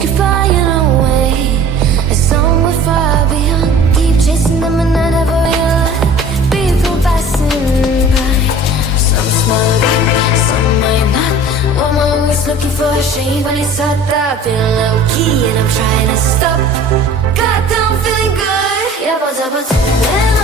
keep flying away, and somewhere far beyond. Keep chasing them and I never realize people passing by. Some smile back, some might not. I'm always looking for a shade when it's hot. I've been low key and I'm trying to stop. Goddamn, feeling good. Yeah, but when